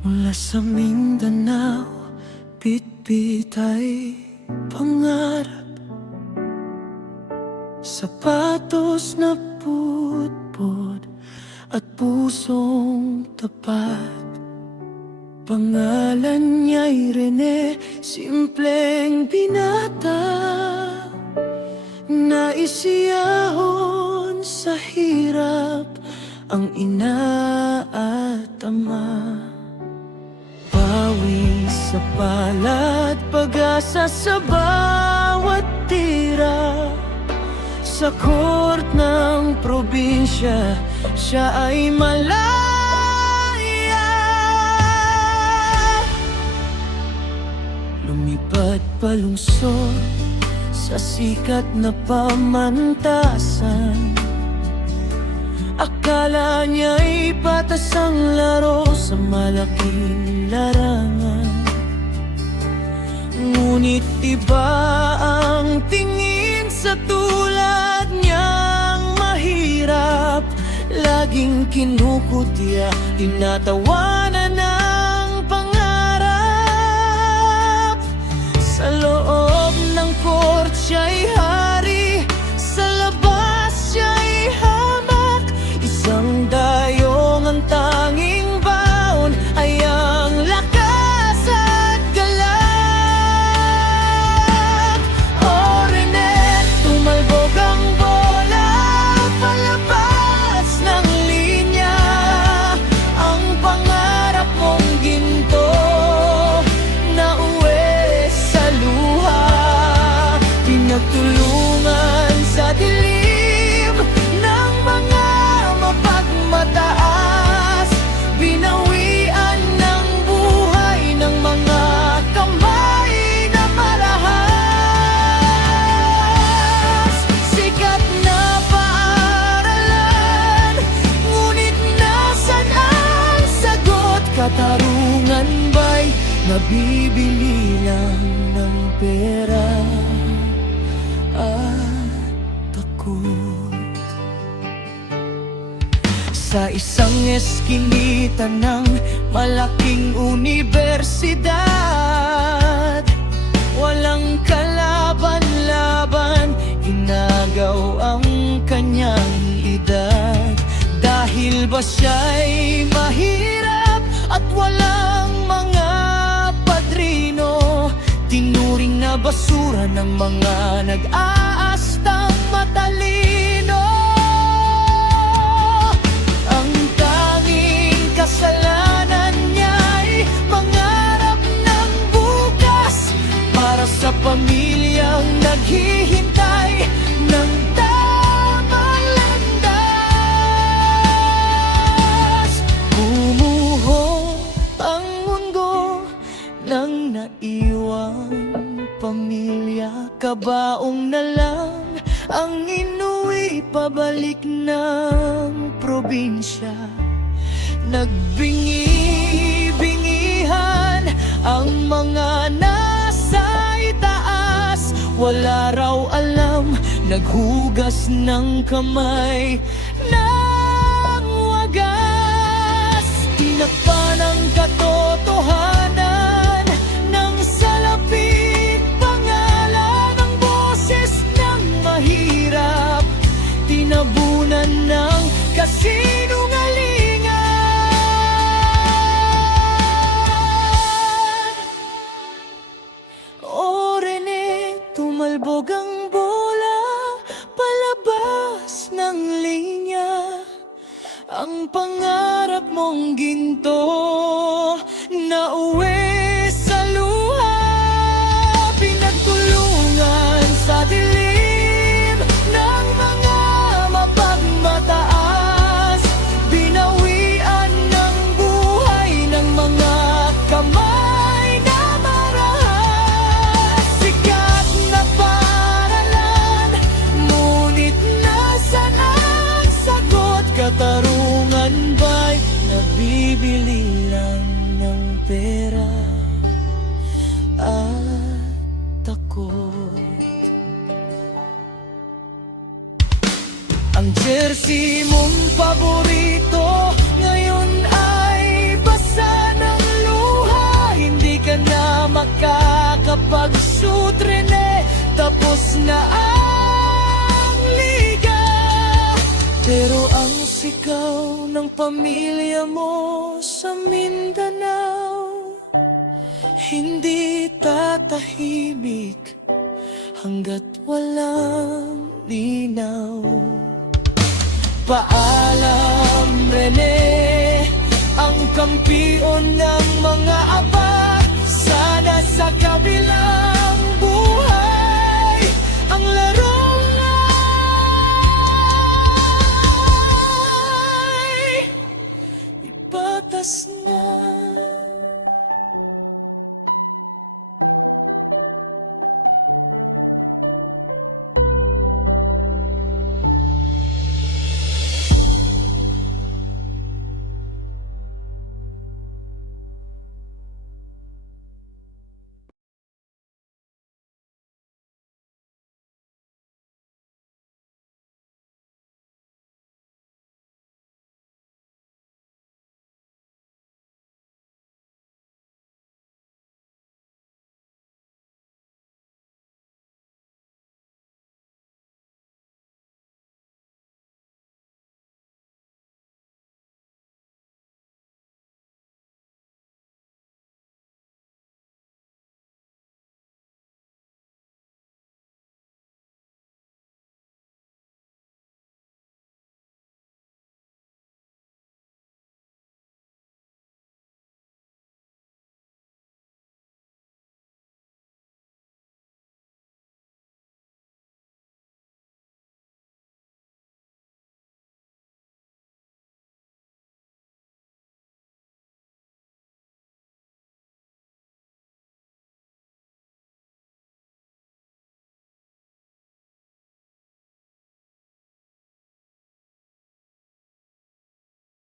Mula sa Mindanao, bitbit ay pangarap. Sapatos na putpod at pusong tapat. Pangalan niya'y Rene, simpleng binata, naisiyahon sa hirap ang ina at ama. Pawis sa palad, pag-asa sa bawat tira. Sa court ng probinsya, siya ay malaya. Lumipad palungsod sa sikat na pamantasan. Akala niya'y patas ang laro sa malaking larangan. Ngunit iba ang tingin sa tulad niyang mahirap. Laging kinukutya, tinatawanan ng pangarap. Sa loob ng court siya'y hari, sa labas siya'y hamak. Isang dayong ang tanging baon ay ang lakas at galak. O Rene, tumalbog ang bola palabas ng linya. Ang pangarap mong ginto nauwi sa luha. Pinagtulungan sa dilim ng mga mapagmataas. Binawian ng buhay ng mga kamay na marahas. Sikat na paaralan, ngunit nasan ang sagot? Katarungan ba'y nabibili lang ng pera at takot? Sa isang eskinita ng malaking universidad, walang kalaban-laban, inagaw ang kanyang edad. Dahil ba siya'y mahirap at walang mga padrino, tinuring na basura ng mga nag-aastang matalino. Ang tanging kasalanan niya'y mangarap ng bukas para sa pamilyang naghihintay ng tamang landas. Bumuho ang mundo ng naiwang pamilya. Kabaong na lang ang inuwi pabalik ng probinsya. Nagbingi-bingihan ang mga nasa itaas. Wala raw alam, naghugas ng kamay ng wagas. Tinakpan ang katotohanan ng salapit pangalan. Ang boses ng mahirap tinabunan ng kasinungalingan. O Rene, tumalbog ang bola palabas ng linya. Ang pangarap mong ginto nauwi sa luha. Pinagtulungan sa dilim ng mga mapagmataas. Binawian ng buhay ng mga kamay na marahas. Sikat na paaralan, ngunit nasan ang sagot? Katarungan ba'y nabibili lang ng pera at takot? tapos na ang liga. Pero ang sigaw ng pamilya mo sa Mindanao hindi tatahimik hanggat walang linaw. Paalam, Rene, ang kampiyon ng mga aba. Sana sa kabilang buhay ang larong ay ipatas na.